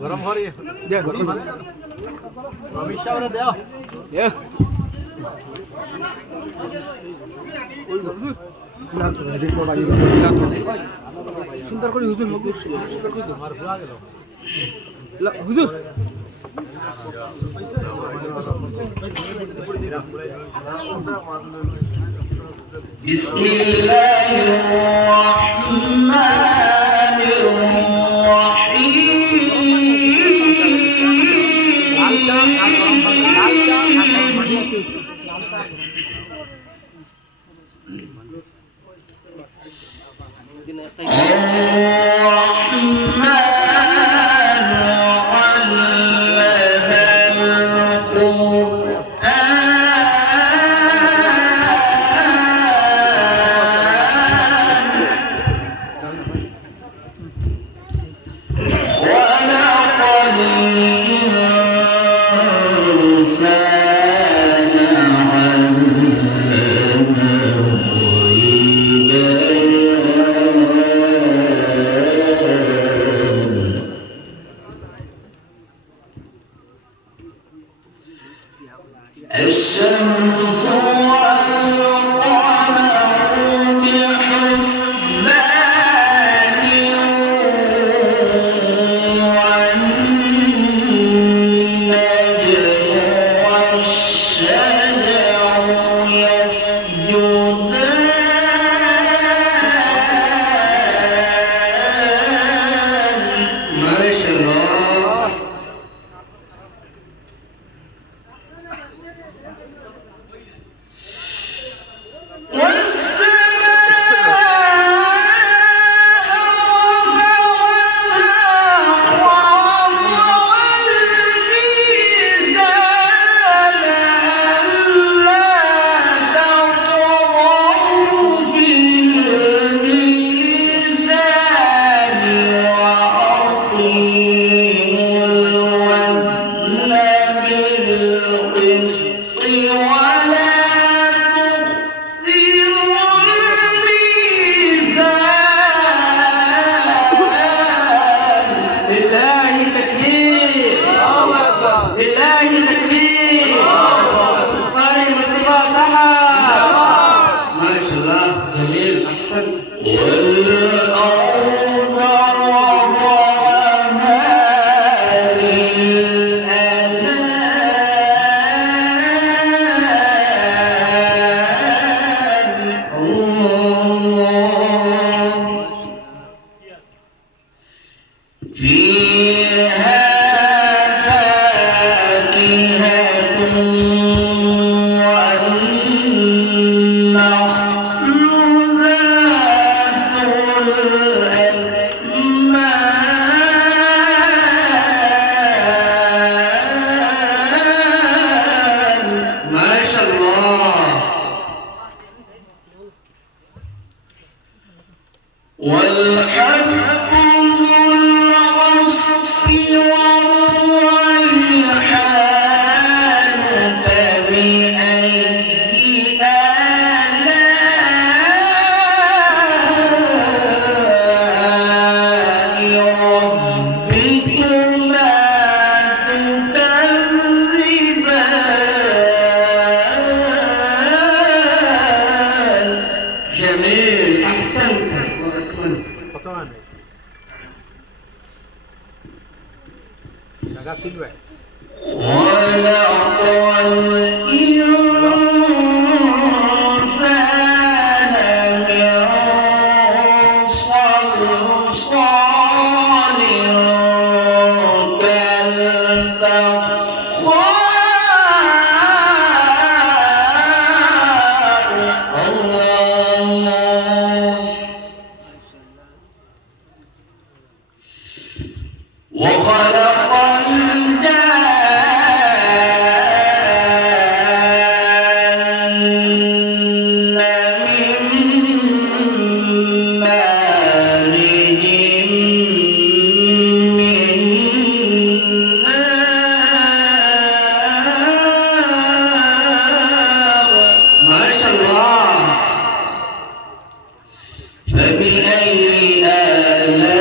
গরম হরি দে গরম রমেশ সাহেবরে দাও দে ওই না তো রেডি করে লাগি না তো সুন্দর করে হুজুর মকবুল সুন্দর করে মার ভুয়া গেল হুজুর বিসমিল্লাহির রহমানির الشمس والقمر بحسبان والنجم والشجر يسجدان ما شاء الله والحب ذو العصف والريحان فبأي آلاء ربكما تكذبان جميل أحسنت خلق الإنسان من صلصال كالفخار وخلق الجان من مارج من نار ما شاء الله فبأي آلاء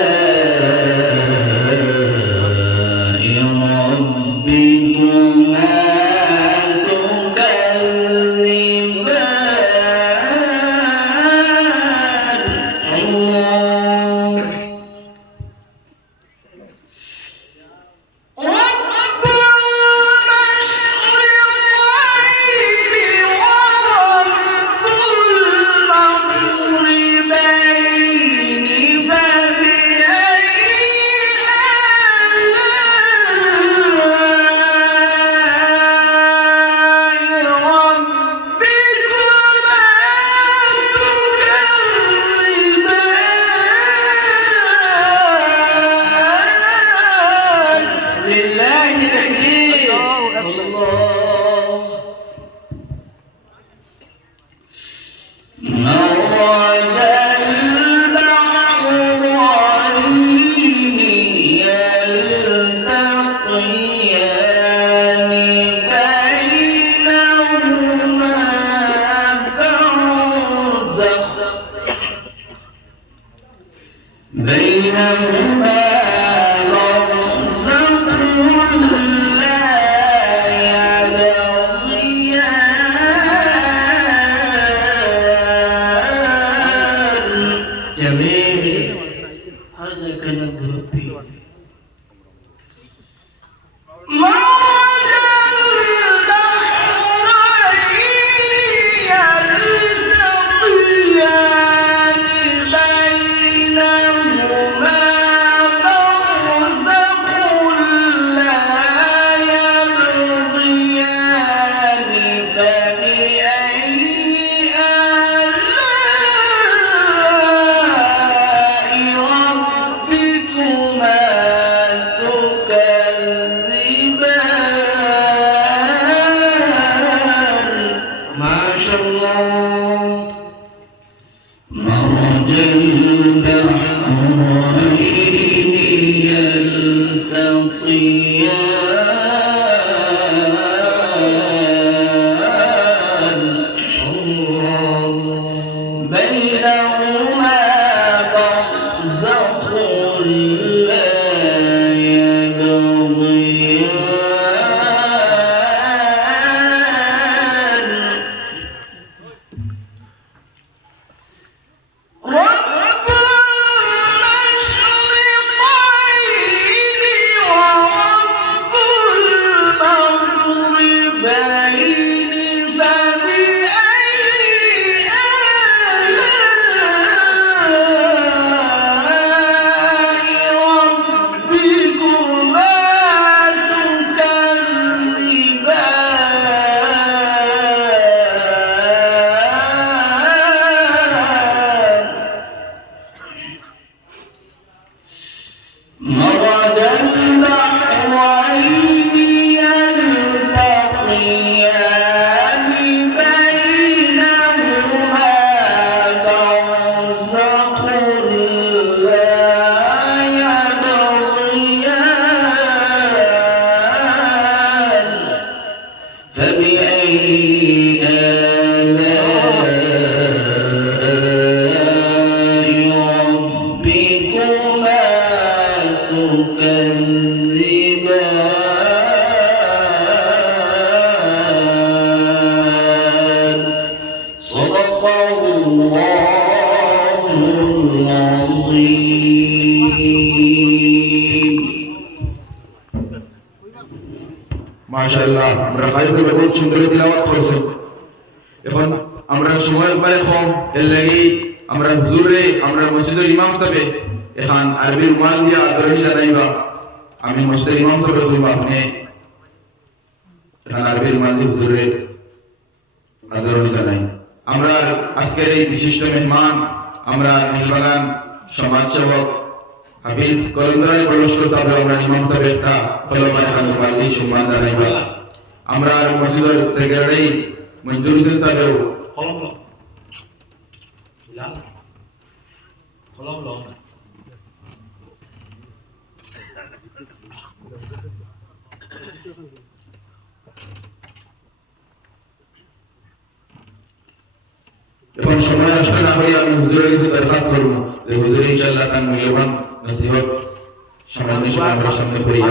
يلتقيان بينهما برزخ لا يبغيان رب المشرقين ورب المغربين فبأي آلاء ربكما تكذبان مرج البحرين يلتقيان بينهما برزخ لا يبغيان فبأي آلاء ربكما تكذبان صدق الله العظيم মাশাআল্লাহ আমরা খাইছে বহুত সুন্দর তিলাওয়াত করছি এখন আমরা সময় পারে কম এর লাগি আমরা হুজুরে আমরা মসজিদের ইমাম সাহেব এখন আরবি রুমাল দিয়া আদরণী জানাইবা আমি মসজিদের ইমাম সাহেব কইবা আপনি এখন আরবি রুমাল দিয়ে হুজুরে আদরণী জানাই আমরা আজকের এই বিশিষ্ট মেহমান আমরা নীলবাগান সমাজ সেবক হাফিজ কলিন্দ্রানী পরমেশ্বর সাহেব আমরা ইমাম সাহেব একটা খোলাবাই খান মোবাইলি সম্মান জানাইবা আমরা মসজিদের সেক্রেটারি মঞ্জুর হোসেন সাহেব এখন সময় নষ্ট না করে আমি হুজুরের কাছে দরখাস্ত করব যে হুজুর ইনশাআল্লাহ তার মূল্যবান নসিহত সামান্য সময় আমরা সামনে করিয়া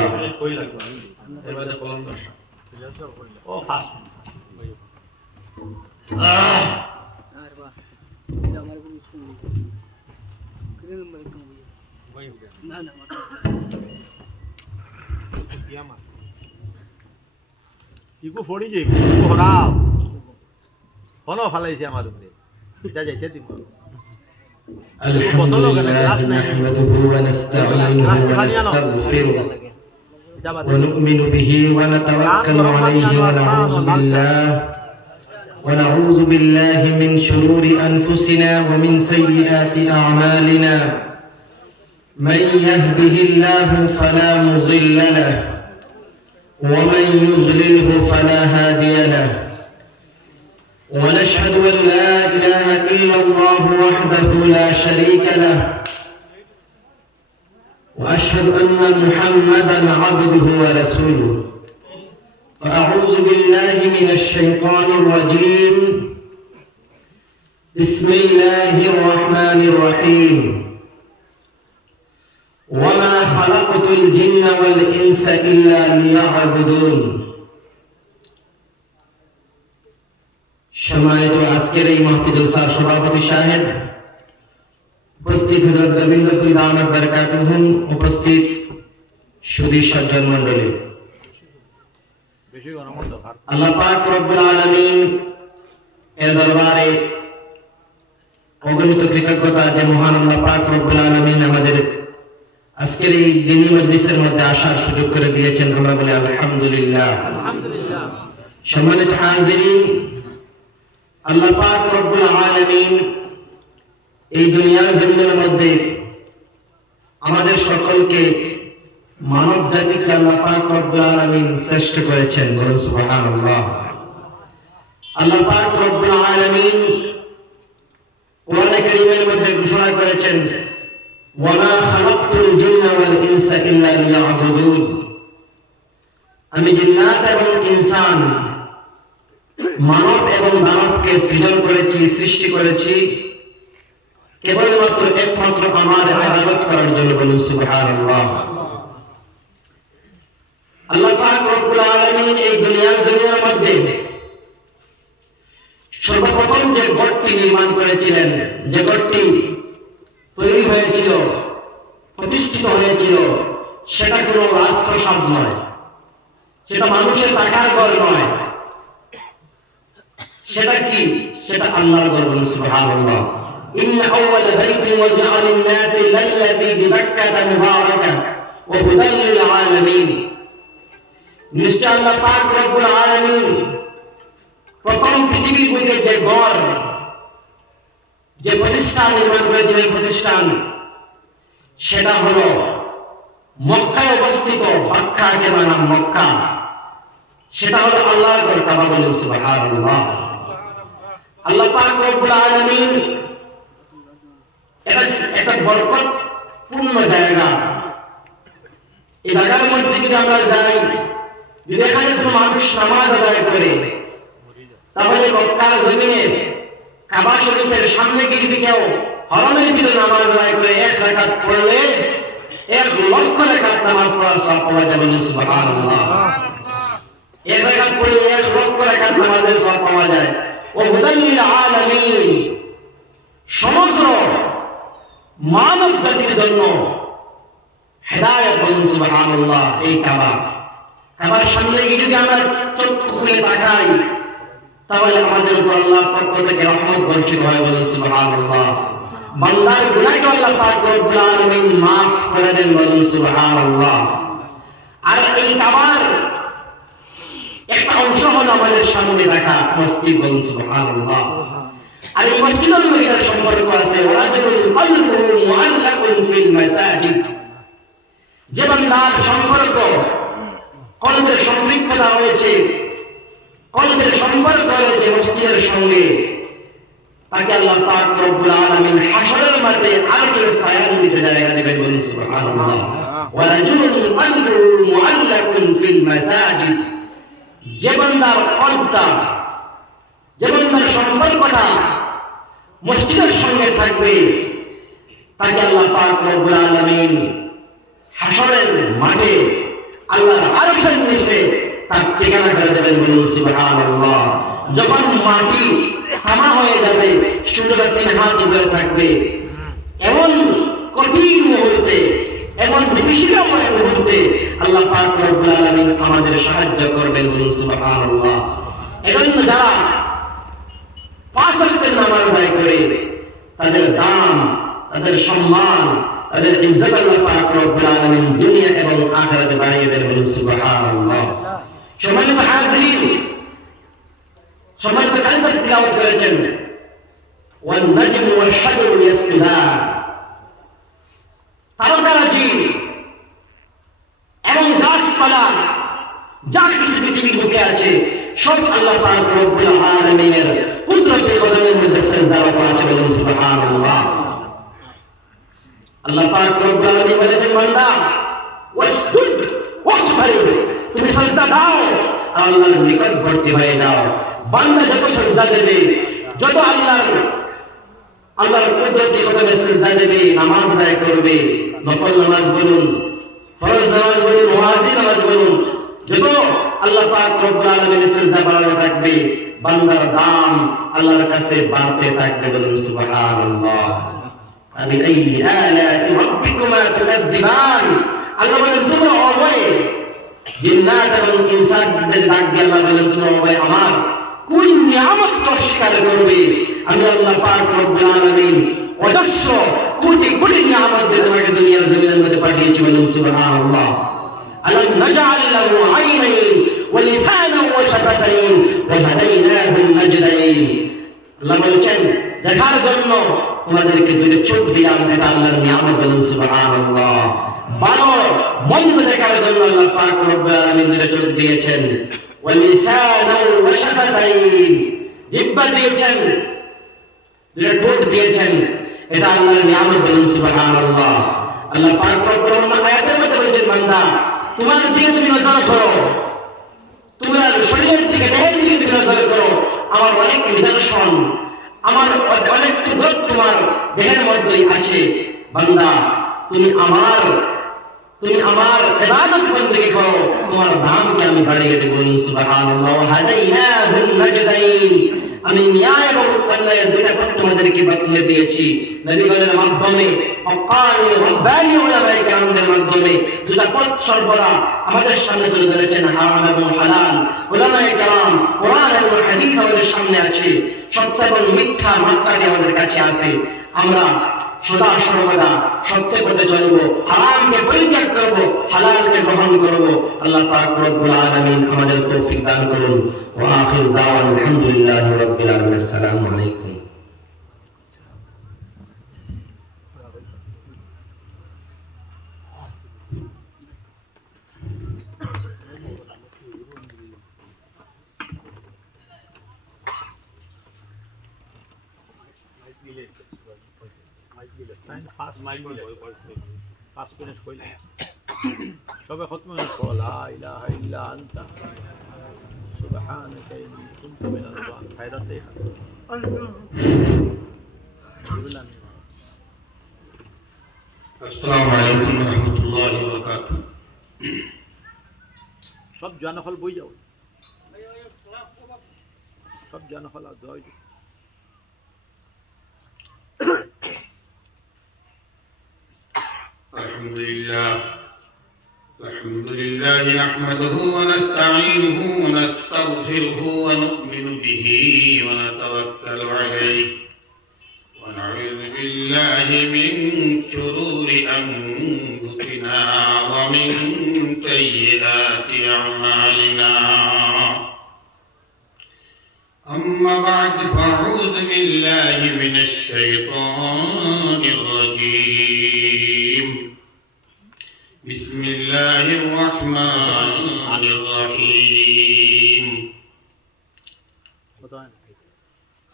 ইকো ফড়ি যাইব ইকো হরাও হন ফালাইছে আমার উপরে এটা যাইতে দিব الحمد لله نحمده ونستعينه ونستغفره ونؤمن به ونتوكل عليه ونعوذ بالله من شرور أنفسنا ومن سيئات أعمالنا من يهده الله فلا مضل له ومن يضلله فلا هادي له ونشهد أن لا إله إلا الله وحده لا شريك له وأشهد أن محمدا عبده ورسوله فأعوذ بالله من الشيطان الرجيم بسم الله الرحمن الرحيم وما خلقت الجن والإنس إلا ليعبدون সম্মানিত আজকের এই মাহফিল জলসার সভাপতি সাহেব, উপস্থিত হযরত গোবিন্দপুরী দামাত বরকাতুহুম, উপস্থিত সুধী সজ্জন মণ্ডলী, আল্লাহ পাক রব্বুল আলামিন এর দরবারে অগণিত কৃতজ্ঞতা যে মহান আল্লাহ পাক রব্বুল আলামিন আমাদের আজকের এই দিনী মজলিসের মধ্যে আসার সুযোগ করে দিয়েছেন। আমরা বলি আলহামদুলিল্লাহ। সম্মানিত হাজিরিন, আল্লাহ পাক রব্বুল আলামিন এই দুনিয়ার জমিনের মধ্যে আমাদের সকলকে, মানব জাতিকে আল্লাহ পাক রব্বুল আলামিন শ্রেষ্ঠ করেছেন। বলুন সুবহানাল্লাহ। আল্লাহ পাক রব্বুল আলামিন কোরআনে কারীমের মধ্যে ঘোষণা করেছেন, ওয়ামা খালাকতুল জিন্না ওয়াল ইনসা ইল্লা লিয়াবুদুন, আমি জিন্নাত এবং ইনসান, মানব এবং দানবকে সৃজন করেছি, সৃষ্টি করেছি কেবলমাত্র একমাত্র আমার ইবাদত করার জন্য। বলুন সুবহানাল্লাহ। আল্লাহ পাক রব্বুল আলামিন এই দুনিয়ার জমিনের মধ্যে সর্বপ্রথম যে ঘরটি নির্মাণ করেছিলেন, যে ঘরটি তৈরি হয়েছিল, প্রতিষ্ঠিত হয়েছিল, সেটা কোনো রাজপ্রাসাদ নয়, সেটা মানুষের টাকার ঘর নয়, সেটা কি? সেটা আল্লাহর ঘর। বলুন সুবহানাল্লাহ। ইন্না আউওয়ালা বাইতিন ওয়াজআ লিন-নাসি লাল্লাযী বিবাক্কাতা মুবারাকান ওয়া হুদাল লিল আলামিন। নিশ্চয় আল্লাহ পাক রব্বুল আলামিন প্রথম পৃথিবীর বুকে যে ঘর, যে প্রতিষ্ঠান নির্মাণ করেছিলেন, প্রতিষ্ঠান সেটা হলো মক্কায় অবস্থিত, মক্কাকে নাম মক্কা, সেটা হলো আল্লাহর ঘর কাবা। বলুন সুবহানাল্লাহ। আল্লাহ পাক রব্বুল আলামিন এটা একটা বরকতপূর্ণ জায়গা। এই জায়গার মধ্যে যদি আমরা যাই, যদি এখানে কোনো মানুষ নামাজ আদায় করে, তাহলে মক্কার জমিনে কাবা শরীফের সামনে গিয়ে যদি কেউ হরমের ভিতরে নামাজ আদায় করে 1 রাকাত পড়লে 1 লক্ষ রাকাত নামাজ পড়ার সওয়াব পাওয়া যাবে। সুবহানাল্লাহ। 1 রাকাত পড়লে 1 লক্ষ রাকাত নামাজের সওয়াব পাওয়া যায়। ও হুদাল লিল আলামিন, সমগ্র মানব জাতির জন্য হেদায়েত। বলুন সুবহানাল্লাহ। এই কাবা, কাবার সামনে গিয়ে যদি আমরা চক্ষু খুলে তাকাই, তাহলে আমাদের উপর আল্লাহর পক্ষ থেকে রহমত বর্ষিত হয়। বলুন সুবহানাল্লাহ। বান্দার গুনাহকে আল্লাহ পাক রব্বুল আলামিন maaf করে দেন। বলুন সুবহানাল্লাহ। আর এই কাবার একটা অংশ হলো আমাদের সামনে রাখা মসজিদ। বলুন সুবহানাল্লাহ। আর এই মসজিদের মধ্যে সম্পর্ক আছে ওয়ারাজুল কলবুহু মুআল্লাকুন ফিল মাসাজিদ। যে বান্দার সম্পর্ক, কলবের সম্পৃক্ততা রয়েছে, কলবের সম্পর্ক রয়েছে মসজিদের সঙ্গে, তাকে আল্লাহ পাক রব্বুল আলামিন হাশরের মাঠে আরশের ছায়ার নিচে জায়গা দিবেন। বলুন সুবহানাল্লাহ। ওয়ারাজুল কলবুহু মুআল্লাকুন ফিল মাসাজিদ। যে বান্দার কলবটা, যে বান্দার সম্পর্কটা মসজিদের সঙ্গে থাকবে, তাকে আল্লাহ পাক রব্বুল আলামিন হাশরের মাঠে আল্লাহর আরশের নিচে তার ঠিকানা করে দেবেন। বলুন সুবহানাল্লাহ। যখন মাটি থামা হয়ে যাবে, সূর্যটা 3 হাত উপরে থাকবে, এমন কঠিন মুহূর্তে, এমন বিভীষিকাময় মুহূর্তে আল্লাহ পাক রব্বুল আলামিন আমাদের সাহায্য করবেন। বলুন সুবহানাল্লাহ। এজন্য যারা 5 ওয়াক্তের নামাজ আদায় করে, তাদের দাম, তাদের সম্মান, তাদের ইজ্জত আল্লাহ পাক রব্বুল আলামিন দুনিয়া এবং আখিরাতে বাড়িয়ে দেন। বলুন সুবহানাল্লাহ। সম্মানিত হাজিরিন, সম্মানিত কালসার তিলাওয়াত করেছেন ওয়ান নাজমু ওয়াশ শাজরু ইয়াসজুদান। তারকারাজি এবং গাছপালা যা কিছু পৃথিবীর বুকে আছে, সব আল্লাহ পাক রব্বুল আলামিনের কুদরতের কদমের মধ্যে সিজদারত আছে। বলুন সুবহানাল্লাহ। আল্লাহ পাক রব্বুল আলামিন বলেছেন, বান্দা ওয়াসজুদ ওয়াকতারিব, তুমি সিজদা দাও, আল্লাহর নিকটবর্তী হয়ে যাও। বান্দা যত সিজদা দেবে, যত আল্লাহর কুদরতি কদমে সিজদা দেবে, নামাজ আদায় করবে, নফল নামাজ বলুন, ফরজ নামাজ বলুন, ওয়াজিব নামাজ বলুন, যত আল্লাহ পাক রব্বুল আলামিনের সিজদা বাড়ানো থাকবে, বান্দার দাম আল্লাহর কাছে বাড়তে থাকবে। বলুন সুবহানাল্লাহ। আমি এই আলা'i রাব্বিকুমা তুকাদ্দিবান। আল্লাহ বলেন, তোমরা অবয়ে জিন্নাত এবং ইনসানদের ডাক দিয়ে আল্লাহ বলেন, তোমরা অবয়ে আমার কোন নিয়ামত অস্বীকার করবে? আমি আল্লাহ পাক রব্বুল আলামিন অজস্র কোটি কোটি নিয়ামত দিয়ে তোমাকে দুনিয়ার জমিনের মধ্যে পাঠিয়েছি। বলুন সুবহানাল্লাহ। আলাম নাজআল লাহু আইনাইন ওয়া লিসানান ওয়া শাফাতাইন ওয়া হাদাইনাহু নাজদাইন। আল্লাহ বলেন, দেখার জন্য তোমাদেরকে 2 চোখ দিলাম, এটা আল্লাহর নিয়ামত। বলুন সুবহানাল্লাহ। ভালো মন্দ দেখার জন্য আল্লাহ পাক রব্বুল আলামিন 2 চোখ দিয়েছেন, ওয়া লিসানান ওয়া শাফাতাইন, জিহ্বা দিয়েছেন, 2 ঠোঁট দিয়েছেন। এটা আল্লাহর নিয়ামত, বলুন সুবহানাল্লাহ। আল্লাহ পাক রব্বুল আয়াতের মধ্যে বলেছেন, বান্দা তোমার দিকে তুমি নজর করো, তোমার শরীরের দিকে, দেহের দিকে তুমি নজর করো, আমার অনেক নিদর্শন, আমার অনেক কুদরত তোমার দেহের মধ্যেই আছে। বান্দা তুমি আমার ইবাদত বন্দেগী করো, তোমার দামকে আমি বাড়িয়ে দেব, বলুন সুবহানাল্লাহ। হাদাইনাহুন নাজদাইন, আমি ন্যায় এবং অন্যায়ের দুইটা পথ তোমাদেরকে বাতলে দিয়েছি নবীগণের মাধ্যমে, হক্কানি রব্বানি উলামায়ে কেরামদের মাধ্যমে দুইটা পথ সর্বদা আমাদের সামনে তুলে ধরেছেন, হারাম এবং হালাল। উলামায়ে কেরাম, কোরআন এবং হাদিস আমাদের সামনে আছে, সত্য এবং মিথ্যা মাত্রাটি আমাদের কাছে আছে। আমরা সদা সর্বদা সত্যের পথে চলবো, হারামকে পরিত্যাগ করবো, হালালকে গ্রহণ করবো। আল্লাহ পাক রব্বুল আলামিন আমাদের তৌফিক দান করুন। ওয়া আখিরু দাওয়ানা আলহামদুলিল্লাহি রাব্বিল আলামিন। আসসালামু আলাইকুম। পাঁচ মিনিট কইলে সবে খতম লা ইলাহা ইল্লা আনতা সুবহানাকা ইন্নী কুনতু মিনাজ জালিমিন। ফায়দাতে আসসালামু আলাইকুম ওয়া রাহমাতুল্লাহি ওয়া বারাকাতুহু। সব জানফল বই যাও, সব জানফল আর দোয়া الحمد لله نحمده ونستعينه ونستغفره ونؤمن به ونتوكل عليه ونعوذ بالله من شرور أنفسنا ومن سيئات أعمالنا. أما بعد فأعوذ بالله من الشيطان الرجيم. بسم الله الرحمن الرحيم.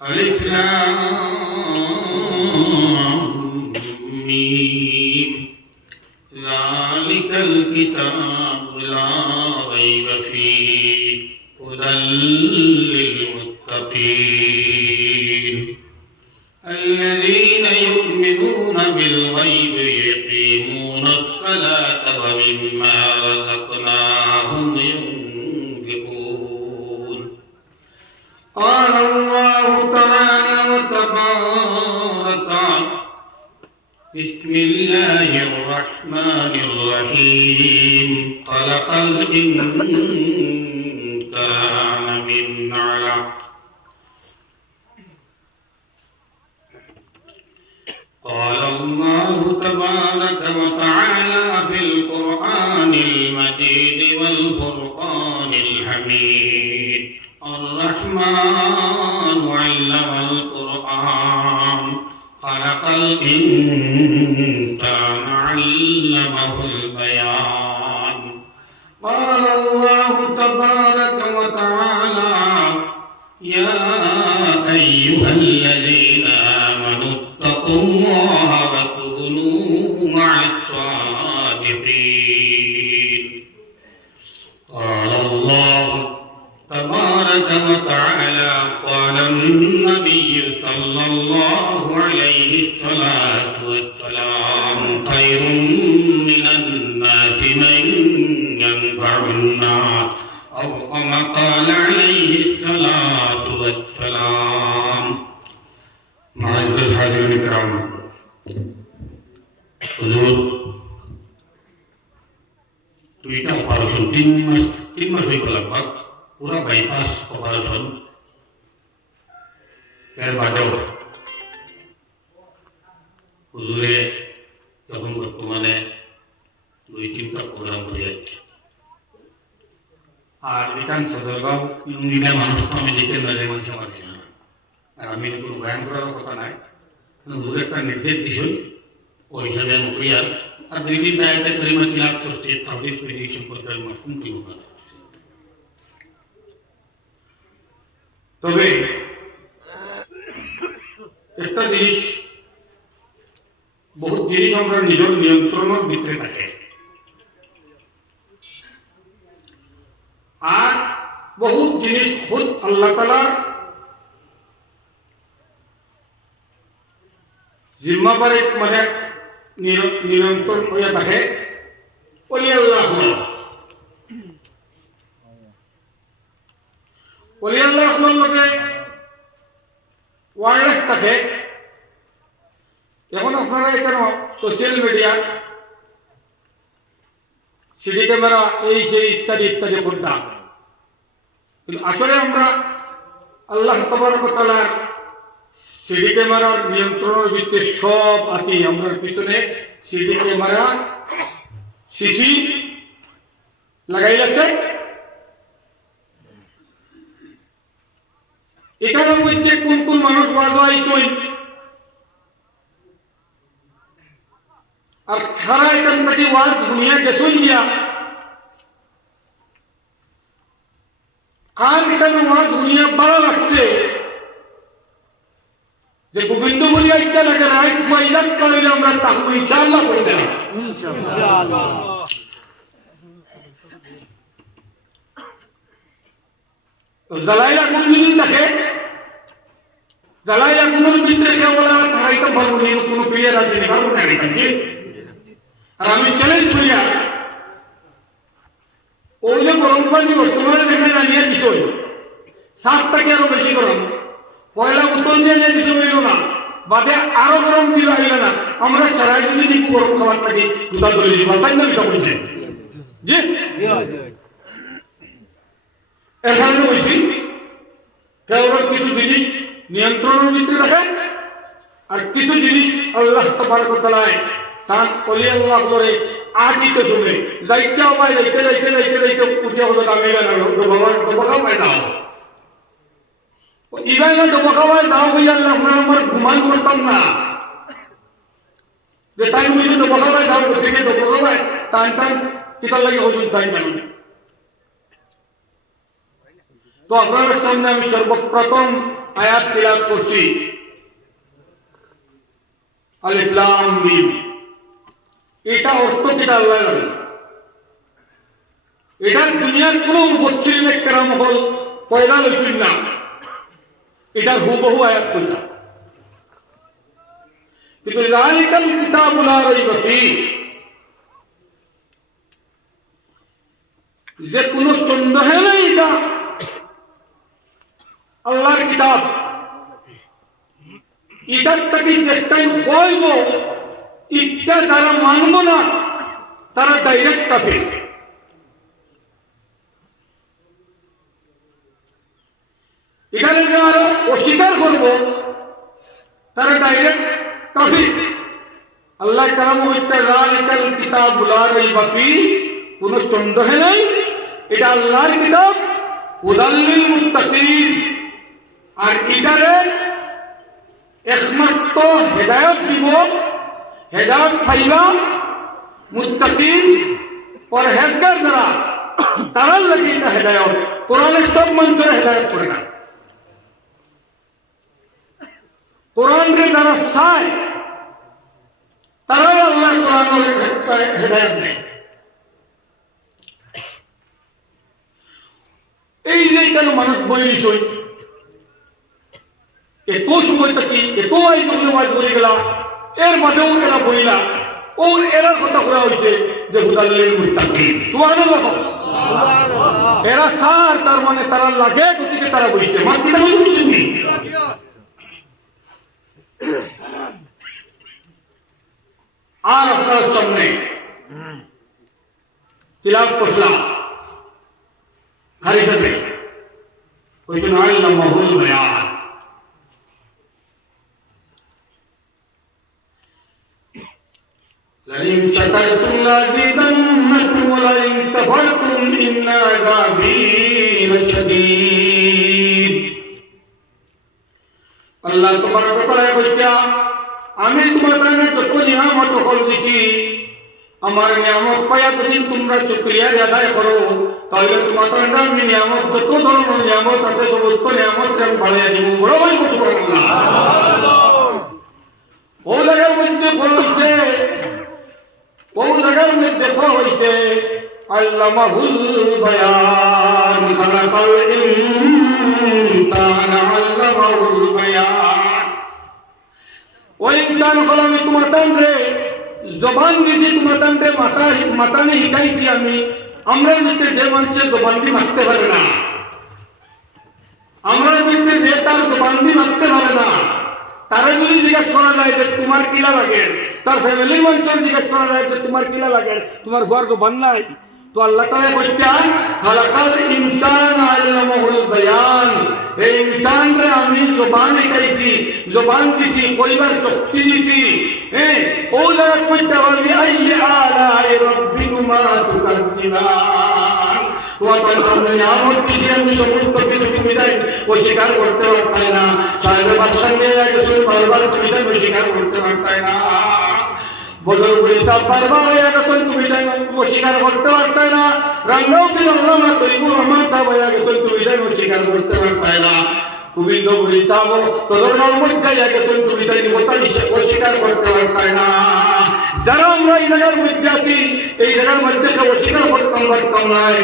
ألف لام ميم. ذلك الكتاب لا ريب فيه هدى للمتقين الذين يؤمنون بالغيب يقيمون الصلاة ومما رزقناهم ينفقون. قال الله تعالى وتبارك بسم الله الرحمن الرحيم. خلق الإنسان من علق. قال الله تبارك وتعالى في القرآن المجيد والفرقان الحميد. الرحمن علم القرآن خلق الإنسان علمه البيان. قال الله تبارك وتعالى يا أيها الذين آمنوا اتقوا الله وكونوا مع الصادقين. قال الله تبارك وتعالى قال النبي صلى الله عليه الصلاة والسلام خير من الناس من ينفع الناس أو كما قال عليه الصلاة والسلام. معزز الحاضرين الكرام، হুজুর দুইটা অপারেশন 3 মাস হয়ে গেল, পুরা বাইপাস অপারেশন। এর বাদেও হুজুরে এখন বর্তমানে 2-3টা প্রোগ্রাম করে যাচ্ছে। আর এখান সদরগাঁও ইংলিশে মানুষ তো আমি দেখতে না, মানুষ পারছি না। আর আমি কোনো বয়ান করার কথা নাই, হুজুর একটা নির্দেশ দিয়েছেন ওই হিসাবে মুখিয়ার। আর 2-3টা একটা পরিমাণ ক্লাস করছে তাহলে তৈরি সম্পর্কের মাধ্যম কি হয়। তবে একটা জিনিস বহুত জিনিস আমরা নিজের নিয়ন্ত্রণের ভিতরে থাকে আর বহুত জিনিস খুদ আল্লাহ তাআলার জিম্মাবারে মানে নিয়ন্ত্রণ হয়ে থাকে ওলি আল্লাহ ওলি আল্লাহ লগে ওয়ারলেস থাকে। এখন আপনারা এখানে সোশ্যাল মিডিয়া সিডি ক্যামেরা এই সেই ইত্যাদি ইত্যাদি করতাম, কিন্তু আসলে আমরা আল্লাহ তাবারক ওয়া তাআলার সিডি ক্যামেরার নিয়ন্ত্রণের ভিতরে সব আছি। আমরা পিছনে সিডি ক্যামেরা সিসি লাগাই রাখে। এখানের মধ্যে কোন কোন মানুষ বাড়া আইসই আর সারা এখান থেকে ওয়াজ দুনিয়া গেছই গিয়া কার এখানে ওয়াজ দুনিয়া ভালো লাগছে যে গোবিন্দ বলি একটা লাগে রাইট মাইলাক পারলে আমরা তাহলে ইনশাআল্লাহ করে দেব ইনশাআল্লাহ। জালাইলা কোন দিন দেখে জালাইলা কোন ভিতরে কে বলা তাই তো ভালো নেই কোনো প্লেয়ার আছে না ভালো না কি। আর আমি চ্যালেঞ্জ করিয়া ওই যে গরম পানি বর্তমানে দেখে জানিয়ে দিছই 7 থেকে আরো বেশি গরম পয়লা উত্তর দিয়ে দিছ হইল না বাদে আরো গরম দিল আইল না। আমরা সারাই যদি দিব গরম খাবার থাকি দুটা দলি দিব তাই না বিষয় বলছে জি এখানে হয়েছি কেবল কিছু জিনিস নিয়ন্ত্রণের ভিতরে রাখে আর কিছু জিনিস আল্লাহ তাবারক ওয়া তাআলা তার ওলি আল্লাহ করে আদিত শুনে যাইতে হবে যাইতে উঠে হবে আমি না ডোবাকা পাই না ইবাই না ডোবাকা পাই দাও ভাই আল্লাহ আমার ঘুমান করতাম না যে তাই মুঝে ডোবাকা পাই দাও থেকে ডোবাকা পাই টান কিতার লাগে হইল তাই জানি। তো আপনাদের সামনে আমি সর্বপ্রথম আয়াত তিলাওয়াত করছি আলিফ লাম মিম। এটা অর্থ কিটা আল্লাহ জানে। এটা দুনিয়ার কোনো মুফাসসিরিনে কেরাম হল পয়দা লইছেন না, এটা হুবহু আয়াত কইতা। কিন্তু যালিকাল কিতাবু লা রাইবা ফীহ, যে কোনো সন্দেহ নেই এটা আল্লাহর কিতাব। এটার থেকে যেটাই হইব ইটা যারা মানব না তারা ডাইরেক্ট কাফের। এখানে যারা অস্বীকার করব তারা ডাইরেক্ট কাফের। আল্লাহ কালাম হইতে যালিকাল কিতাবু লা রাইবা ফীহ, কোনো সন্দেহ নেই এটা আল্লাহর কিতাব, হুদাল লিল মুত্তাকিন। আর এটারে একমাত্র হেদায়ত দিব, হেদায়ত পাইবা মুত্তাকিন পরহেজগার যারা, তারা লাগে এটা হেদায়ত। কোরআনের সব মানুষের হেদায়ত করে না। কোরআনকে যারা চায় তারাই আল্লাহ কোরআনের হেদায়ত নেই। এই যে কেন মানুষ বই নিছই এত সময় থাকি এত আইজ বলে গেলাম, এর বাদেও এরা বইলা ও এরা কথা করা হয়েছে যে হুদাল লিল মুত্তাকিন। সুবহানাল্লাহ। এরা সার তার মানে তারা লাগে গতিকে তারা বইছে মাটিটা বুঝছেন নি। আর আপনার সামনে তিলাওয়াত করলাম খালি সাথে ওই জন্য আল্লামাহুল বায়ান। لئن شكرتم لأزيدنكم ولئن كفرتم إن عذابي لشديد। আল্লাহ তাবারক ওয়া তাআলা বলেন আমি তোমাদের যত নিয়ামত হল দিছি আমার নিয়ামত পায়া যদি তোমরা শুকরিয়া আদায় করো তাহলে তোমাদের আমি নিয়ামত যত ধরনের নিয়ামত আছে সমস্ত নিয়ামত আমি বাড়াইয়া দিব। বড় ভাই সুবহানাল্লাহ। ও জায়গার মধ্যে হয়েছে, ও জায়গার মধ্যে হয়েছে আল্লামাহুল বায়ান, খালাকাল ইনসান আল্লামাহুল বায়ান। ওই ইনসান হল আমি তোমার টানরে জবান দিয়েছি, তোমার টানরে মাথানে শিখাইছি আমি। আমরা মধ্যে যে মানুষের জবান দিয়ে মারতে পারে না, আমরা মধ্যে যে তার জবান দিয়ে মারতে পারে না, তারা যদি জিজ্ঞেস করা যায় যে তোমার কিলা লাগে, তার ফ্যামিলির মানুষের জিজ্ঞেস করা যায় যে তোমার কিলা লাগে, তোমার ঘর জবান নাই, তো আল্লাহ তাআলা কইতেন খালাকাল ইনসান আল্লামাহুল বায়ান, এই ইনসানরে আমি জবান শিখাইছি, জবান দিছি, কইবার শক্তি দিছি। ও যারা কইতে পারবি আইয়ে আলাই রাব্বিকুমা তুকাজ্জিবান, তোমাদের সামনে নিয়ামত দিছি আমি, সমস্ত কিছু তুমি তাই অস্বীকার করতে পারতাই না। সাহেবের বাদশাহ নিয়ে গেছো, বারবার তুমি তাই অস্বীকার করতে পারতাই না। বদর গুলিতা বারবার হয়ে গেছো, তুমি তাই অস্বীকার করতে পারতাই না। রাঙ্গাও কি আল্লামা তৈবুর রহমান সাহেব হয়ে গেছো, তুমি তাই অস্বীকার করতে পারতাই না। তুমি তো গুলিতাবো তোদের মধ্যে গেছো, তুমি তাই অস্বীকার করতে পারতাই না। যারা আমরা এই জায়গার মধ্যে আছি, এই জায়গার মধ্যে সব অস্বীকার করতাম পারতাম নাই,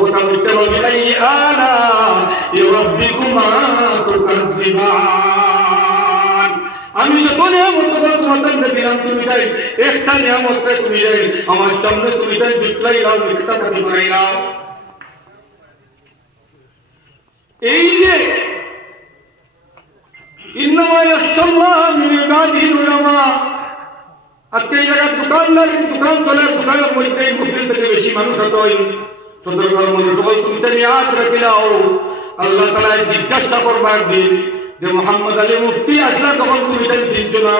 কথা বলতে হবে এই আলা রাব্বিকুমা তুকাজ্জিবান। আমি যত নিয়ামত তোমার সামনে দিলাম, তুমি তাই একটা নিয়ামত তুমি যাই আমার সামনে তুমি তাই বিটলাই লাও, মিথ্যা কথা বানাই লাও। এই যে ইন্নামা ইয়াখশাল্লাহ মিন ইবাদিহিল উলামা, আজকে এই জায়গার দোকানদার দোকান চলে, দোকানের মধ্যে মুসলিম থেকে বেশি মানুষ হতোই সদরঘর মনে সবাই তুমি তাই ইয়াদ রাখি লাও। আল্লাহ তাআলা জিজ্ঞাসা করবার দিন যে মোহাম্মদ আলী মুফতি আসলা তখন তুমি তাই চিনছো না,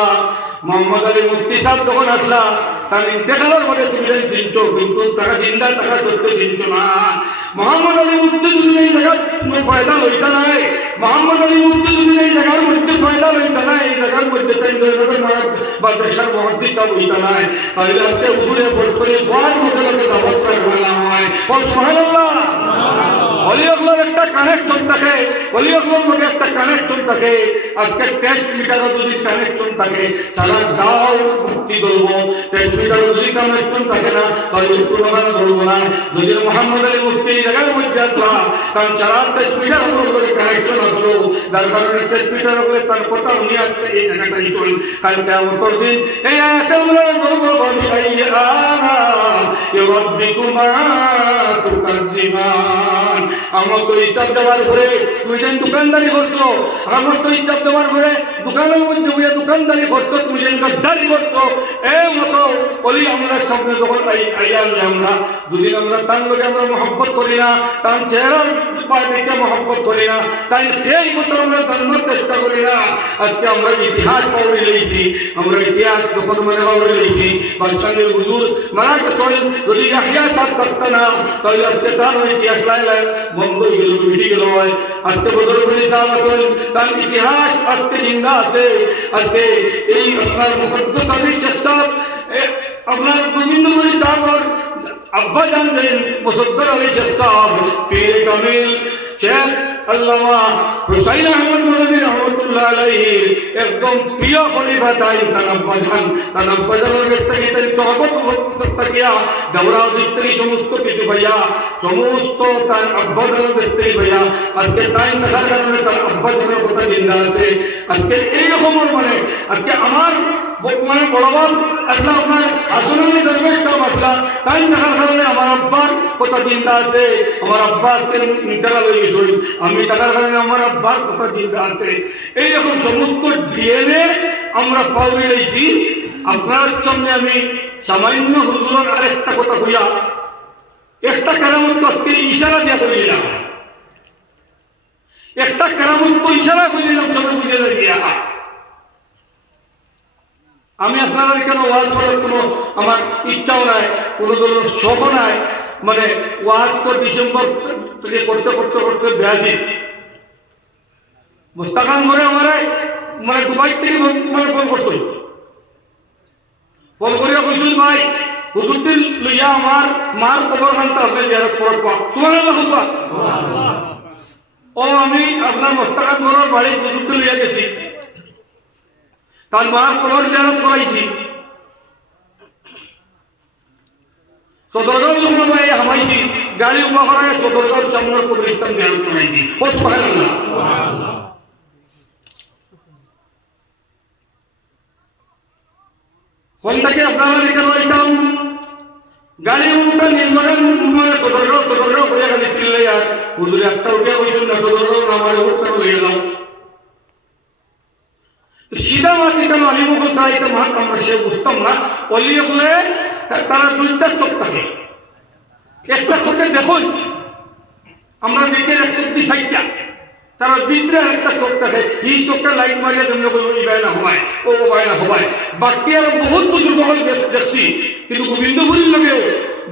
মোহাম্মদ আলী মুফতি সাহেব তখন আসলা তার ইন্তেকালের পরে তুমি তাই চিনছো, কিন্তু তারা জিন্দা টাকা করতে চিনছো না। মোহাম্মদ আলী মুফতি যদি এই জায়গার ফয়দা লইতা নাই, মোহাম্মদ আলী মুফতি যদি এই জায়গার মধ্যে ফয়দা লইতা নাই, এই জায়গার মধ্যে তাই বা দেশের মহাদিসা লইতা নাই, তাহলে আজকে উপরে ভোট করে সবার মধ্যে দাবত করা হয়। সুবহানাল্লাহ। অলিয়গুলোর একটা কানেকশন থাকে, অলিয়গুলোর মধ্যে একটা কানেকশন থাকে। আজকে টেস্ট মিটারও যদি কানেকশন থাকে তারা দাও ভক্তি করবো, টেস্ট মিটারও যদি কানেকশন থাকে না তাহলে কোনো গান ধরবো না। যদি মোহাম্মদ আলী মুফতি এই জায়গার মধ্যে আসলা, কারণ যারা টেস্ট মিটার করে কানেকশন আসলো, যার কারণে টেস্ট মিটার হলে তার কথা উনি আসতে এই জায়গাটাই চল। কালকে উত্তর দিন এই আয়াতে আমরা বলবো রাব্বিকুমা তুকাজ্জিবান। আমার তো হিসাব দেওয়ার পরে তুমি যেন দোকানদারি করছো, আমার তো হিসাব দেওয়ার পরে দোকানের মধ্যে বুঝে দোকানদারি করতো, তুমি যেন গদ্দারি করতো। এই মতো বলি আমরা সামনে যখন আইয়ালে আমরা দুদিন আমরা তার লোকে আমরা মহব্বত করি না, তার চেহারার দেখে মহব্বত করি না, তাই সেই মতো আমরা জানার চেষ্টা করি না। আজকে আমরা ইতিহাস পাউড়ে লেগেছি, আমরা ইতিহাস যখন মানে পাউড়ে লেগেছি বাদশাহের হুজুর মারা গেছেন, যদি ইয়াহিয়া সাহেব থাকতো না তাহলে আজকে তার ইতিহাস লাই বন্ধ হয়ে গেল, মিটে গেল। আজকে বদর গনি সাহেব আছেন, তার ইতিহাস আজকে জিন্দা আছে। আজকে এই আপনার মুকদ্দস আলী শেখ সাহেব, আপনার গোবিন্দ গনি সাহেব আব্বা জানলেন মুসদ্দর আলী শেখ সাহেব, পীর কামিল শেখ আল্লামা হুসাইন আহমদ মদনী রহমতুল্লাহ আলাইহির একদম প্রিয় খলিফা তাই তার আব্বা জান, তার আব্বা জানের কাছ থেকে তাই তহবত থাকিয়া গৌরাও দিক থেকে সমস্ত কিছু ভাইয়া, সমস্ত তার আব্বা জানের কাছ থেকে ভাইয়া আজকে তাই থাকার কারণে তার আব্বা জানের কথা জিন্দা আছে। আজকে এইরকমের মানে আজকে আমার মানে বড়বান আসলে আপনার আসলে দরবেশ সাহেব আসলা, তাই থাকার কারণে আমার আব্বার কথা জিন্দা আছে। আমার আব্বা আজকে নিতারা লই গেছিল, আমি থাকার কারণে আমার আব্বার কথা জিন্দা আছে। এইরকম সমস্ত ডিএনএ আমরা পাওয়া রয়েছি। আপনার সামনে আমি সামান্য হুজুরের আরেকটা কথা হইয়া একটা কেরামত আজকে ইশারা দিয়া করিলাম, একটা কেরামত ইশারা করিলাম, সবাই বুঝে গিয়া আমি আপনারা কেন ওয়াজ করার কোনো আমার ইচ্ছাও নাই, কোনো ধরনের শখও নাই। মানে ওয়াজ তো ডিসেম্বর থেকে করতে করতে করতে ব্যাধি মোস্তাকান করে আমার মানে দুবাই থেকে মানে ফোন করতো, ফোন করিয়া কইছিল ভাই হুজুরদিন লইয়া আমার মার কবর খানটা আপনি জিয়ারত করব তোমার ও আমি আপনার মোস্তাকান করার বাড়ি হুজুরদিন লইয়া গেছি। তার মার কবর জিয়ারত করাইছি সদরগাঁও যখন হামাইছি গাড়ি উমা করায় সদরগাঁও সামনের কবরস্থান জিয়ারত করাইছি সুবহানাল্লাহ। কোন থেকে আপনারা লিখে রইতাম গাড়ি উঠা নির্মাণ সদরগাঁও হয়ে গেছে চিল্লে আর হুজুর একটা উঠে হইতেন না সদরগাঁও নামার উঠতে হয়ে গেলাম সিধা মাটি কেন আলিমুখল সাহিত্য মাঠ আমরা সে বুঝতাম না অলিয়ে বলে তারা দুইটা চোখ থাকে একটা চোখে দেখুন আমরা দেখে 160টা তারা ভিতরে একটা চোখ থাকে এই চোখটা লাইট মারিয়া যেমন বাইনা হবায় ও বাইনা হবায় বাকি আর বহুত বুজুর্গ হল দেখছি কিন্তু গোবিন্দপুরীর লোকেও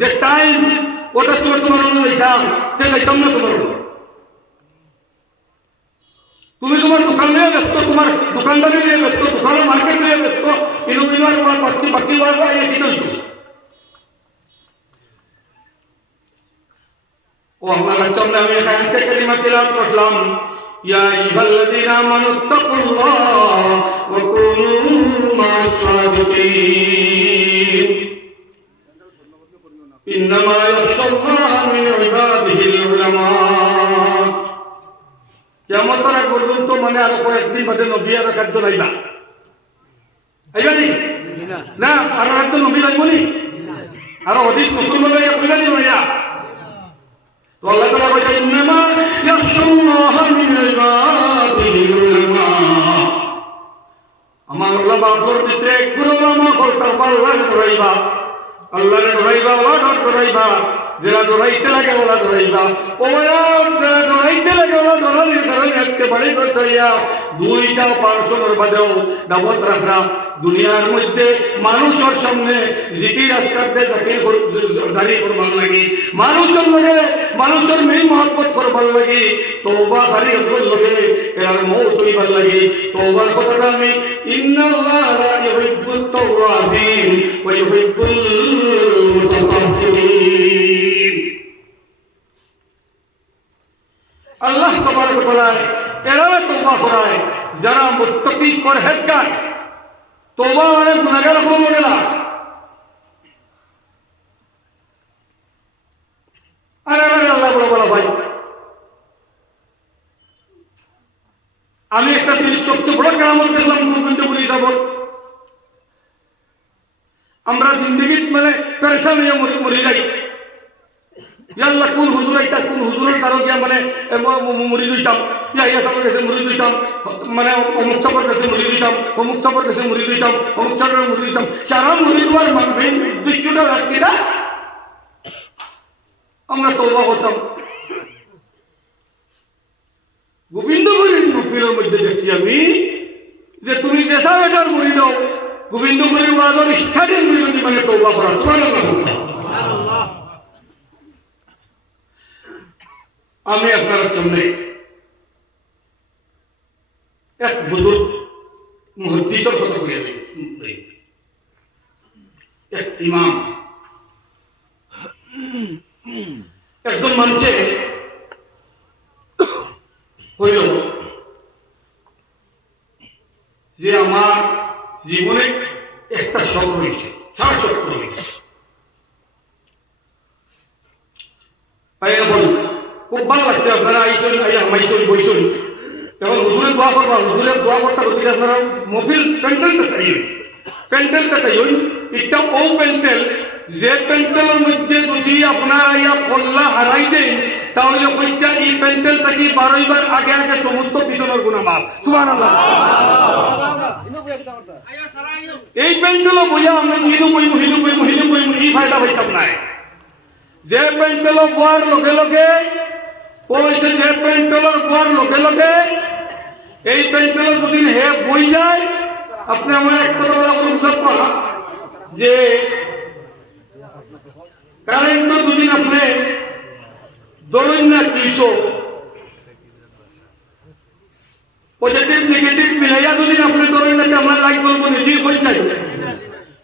যে টাইম ওটা তোমার লাইতাম সে লাইতাম না তোমার তুমি তোমার দোকান নিয়ে ব্যস্ত তোমার দোকানদারি নিয়ে ব্যস্ত দোকানের মার্কেট নিয়ে ব্যস্ত ইনোভিনার বাকি বাকি ও আল্লাহ সামনে আমি একটা কালিমা তেলাওয়াত করলাম ইয়া আইয়ুহাল্লাযীনা আমানুত্তাকুল্লাহ ওয়া কুনু মা'আস সাদিকিন ইন্নামা ইয়াখশাল্লাহা মিন ইবাদিহিল উলামা। কিয়ামতের আগ পর্যন্ত মানে আরো কয়েকদিন বাদে নবী আর খাদ্য লাইবা আইবানি না আর একজন নবী লাইবনি আর অধিক নতুন ভাবে কইলানি ভাইয়া তো আল্লাহ তাআলা বলেন ইন্নামা ইয়াখশাল্লাহা মিন ইবাদিহিল উলামা। আমার উলামাদের ভিতরে একগুলো উলামা করতে পারবা আল্লাহরে ডরাইবা ওলা ডরাইবা যারা ডরাইতে লাগে ওলা ডরাইবা ওরা যারা ডরাইতে লাগে ওলা ডরাইলে কারণ একেবারে করতে হইয়া দুইটা পার্শ্বর বাদেও দাবত রাখরা দুনিয়ার মধ্যে মানুষের সামনে রীতি রাস্তাতে দাঁড়িয়ে করবার লাগে মানুষের লগে মানুষের মেয়ে মহব্বত করবার লাগে তওবা হারি আপনার লগে এর মৌত হইবার লাগে তওবার কথাটা আমি ইন্নাল্লাহা লা ইউহিব্বুত তাওয়াবিন ওয়া ইউহিব্বুল মুতাতাহহিরিন। আল্লাহ তাবারক ওয়া তাআলা এরা তওবা করায় যারা মুত্তাকি পরহেজগার তওবা মানে গুনাহগার হবে না। আরে আল্লাহ বলা ভাই আমি একটা জিনিস সবচেয়ে বড় কামল দেখলাম গোবিন্দপুরী যাবত আমরা জিন্দগি মানে পরেশান হয়ে মরে যাই আল্লাহ কোন হুজুর আইতা কোন হুজুরের দ্বারা গিয়া মানে মরি দিতাম ইয়া সবার কাছে মরি দিতাম মানে অমুক সবার কাছে মরি দিতাম অমুক সবার কাছে মরি দিতাম অমুক সবার মরি দিতাম সারা মরি দেওয়ার মানবে দৃশ্যটা রাখি না আমরা তওবা করতাম। গোবিন্দপুরীর নফিলের মধ্যে দেখছি আমি যে তুমি দেশা বেটার মরি দাও গোবিন্দপুরীর ওয়াজের স্টার্টিং যদি মানে তওবা করা সুবহানাল্লাহ। আমি আপনার সামনে এক বুজুর্গ মুহাদ্দিসের কথা বলি এক ইমাম একজন মানুষে হইল যে আমার জীবনে একটা শখ রয়েছে সারা শখ রয়েছে খুব ভালো লাগছে আপনারা আইসন আইসন বইসন এখন হুজুরে দোয়া করবা হুজুরের দোয়া করতে করতে আপনারা মফিল পেন্টেলটা চাইন এটা ও পেন্টেল যে পেন্টেলের মধ্যে যদি আপনারা ইয়া কল্লা হারাই দেন তাহলে ওইটা এই পেন্টেল থাকি 12 বার আগে আগে সমস্ত পিছনের গুনাহ মাফ সুবহানাল্লাহ। এই পেন্টেল বইয়া আমরা হিন্দু বই এই ফায়দা পাইতাম না যে পেন্টেল বোয়ার লগে লগে কইছে যে পেন্টেলের বোয়ার লগে লগে এই পেন্টেল যদি হে বই যায় আপনি আমার এক কথা বলা অনুরোধ করা যে কারেন্ট দুদিন আপনি ধরুন না 300 পজিটিভ নেগেটিভ মিলাইয়া যদি আপনি ধরুন না আমরা লাইট বলবো নিজেই হয়ে যায়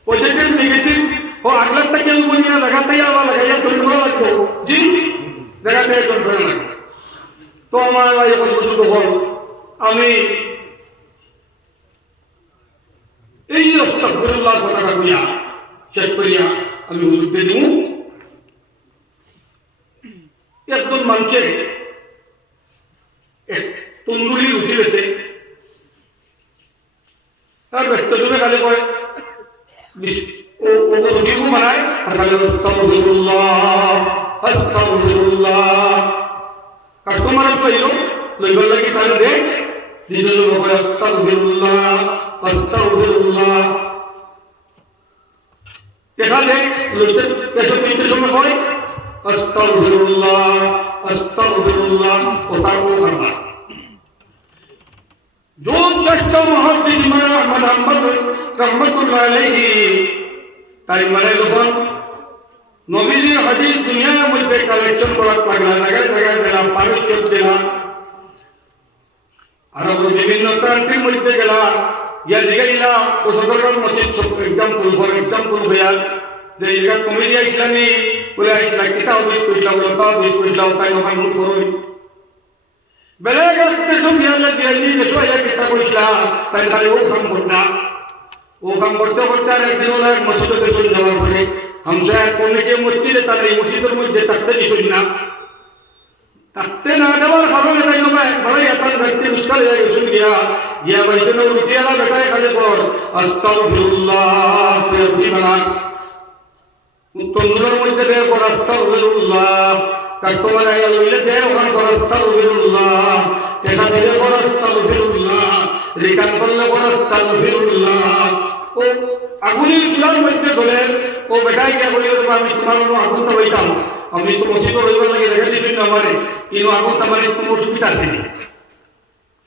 পজিটিভ নেগেটিভ ও আগলাটা কেউ বলি না লাগাতেই আবার লাগাইয়া ধরবো লাগবো জি লাগাতে ধরবো না। তো আমার ভাই এখন বুঝতে হল আমি আস্তাগফিরুল্লাহ কথাটা কইয়া শেষ করিয়া আমি হুজুরকে দিব। একজন মানুষে তন্দুরি রুটি বেছে তার ব্যস্ত জমে খালি কয় ও রুটিও বানায় আর খালি আস্তাগফিরুল্লাহ আস্তাগফিরুল্লাহ। কাস্টমার পাইল লইবার লাগি তাহলে দেখ নিজের লোক আস্তাগফিরুল্লাহ আস্তাগফিরুল্লাহ এখানে লইতে কেসব নিতে সময় হয় আস্তাগফিরুল্লাহ আস্তাগফিরুল্লাহ ও তারপর করবা। जो दस्त मुहद्दिस अहमद अहमद रहमतुल्लाह अलैहि তাই মানে যখন নবীজির হাদিস দুনিয়ার মধ্যে কালেকশন করা লাগলা জায়গায় জায়গায় গেলা পারিশ্রমিক দিলা আর বিভিন্ন কান্ট্রির মধ্যে গেলা ইয়া জিগাইলা ও সদরকার মসজিদ এক্সাম্পল হইয়া যে জায়গা কমেডি ইসলামী বলে ইসলাম কিতাব বিশ কইলাম লতা বিশ কইলাম তাই নয় মুখ করই বেলেগ আসতে সঙ্গিয়ালে দিয়ালি দেখো ইয়া কিতাব ইসলাম তাই খালি ও কাম করতে করতে আর একদিন ওলা মসজিদে দেখুন যাওয়ার পরে আমরা কমিটি মসজিদে তাহলে এই মসজিদের মধ্যে থাকতে দিচ্ছি না থাকতে না দেওয়ার কারণে তাই নয় বড়ই এখন ব্যক্তি মুশকিল হয়ে গেছে গিয়া বলছেন রুটিয়ালা বেটায় খালি কর আস্তাগফিরুল্লাহ রুটি বানান তন্দুরের মধ্যে বের কর আস্তাগফিরুল্লাহ কাস্টমার আইয়া লইলে দে ওখানে কর আস্তাগফিরুল্লাহ টাকা দিলে কর আস্তাগফিরুল্লাহ রিটার্ন করলে কর আস্তাগফিরুল্লাহ ও আগুনি চুলার মধ্যে ধরে ও বেটাই গিয়া বলিল আমি তোমার আগুন তো হইতাম আমি তো মসজিদ হইবার লাগে রেখে দিচ্ছি না আমারে কিন্তু আগুন তোমার কোনো অসুবিধা আছে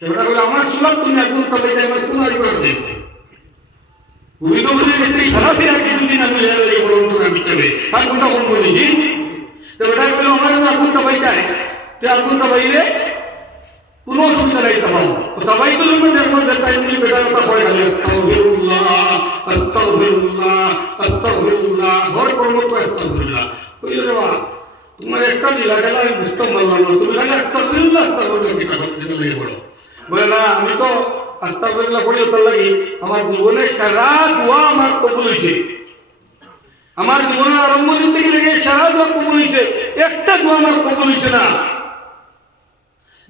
সেটা বলে আমার চুলার তুমি আগুন তো হইতাম আমার তোমার করে দেব উনি তো বলে এটাই সারাফি আর কিছুদিন আমি এই বড় আমি চলে আর কোনটা কোন বলি জি তো বেটাই বলে আমার আগুন তো হইতাই তো আগুন তো হইলে কোনো অসুবিধা নাই তখন সবাই তো যখন দেখবো যে তাই তুমি বেটার কথা পড়ে গেলে আস্তাগফিরুল্লাহ ঘর কর্ম তো আস্তাগফিরুল্লাহ ওই বাবা তোমার একটা লীলা গেলা আমি বুঝতে পারলাম না তুমি খালি আস্তাগফিরুল্লাহ যেটা লেগে পড়ো বলে না আমি তো আস্তাগফিরুল্লাহ পড়ি তার লাগি আমার জীবনে সারা দোয়া আমার কবুল হয়েছে আমার জীবনের আরম্ভ দিন থেকে লেগে সারা দোয়া কবুল হয়েছে একটা দোয়া আমার কবুল হয়েছে না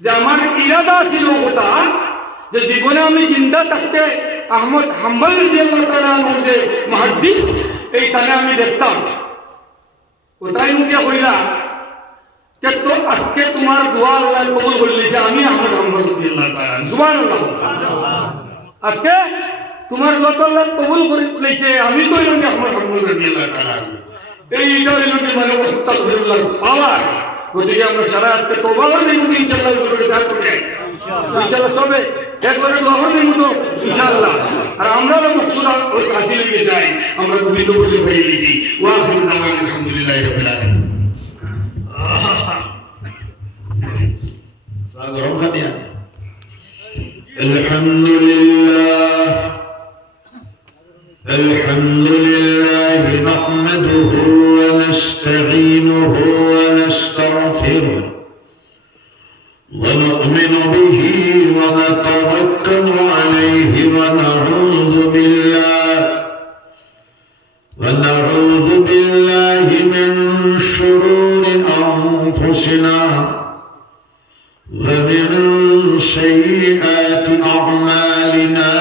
যে আমার ইরাদা ছিল কথা যে জীবনে আমি জিন্দা থাকতে আহমদ হাম্বল রাদিয়াল্লাহু তাআলা মধ্যে মুহাদ্দিস এই তানে আমি দেখতাম ওটাই মুখে কইলা যে তো আজকে তোমার দোয়া আল্লাহ কবুল করলে যে আমি আহমদ হাম্বল রাদিয়াল্লাহু তাআলা সুবহানাল্লাহ আজকে তোমার দোয়া আল্লাহ কবুল করে লইছে আমি তো আহমদ হাম্বল রাদিয়াল্লাহু তাআলা এইটা হলো কি মানে আস্তাগফিরুল্লাহ পাওয়ার গতিকে আমরা সারা আজকে তওবা করে নিব ইনশাআল্লাহ করে দাঁড় করে ইনশাআল্লাহ সবে একবারে দোয়া করে নিব তো ইনশাআল্লাহ আর আমরা মকসুদ ওই হাসিল হয়ে যাই আমরা দুটো বলে হয়ে গেছি ওয়া আলহামদুলিল্লাহি রাব্বিল আলামিন গরম খানি الحمد لله نحمده ونستعينه ونستغفره ونؤمن به ونتوكل عليه ونعوذ بالله من شرور أنفسنا ومن سيئات أعمالنا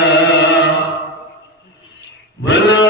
ولا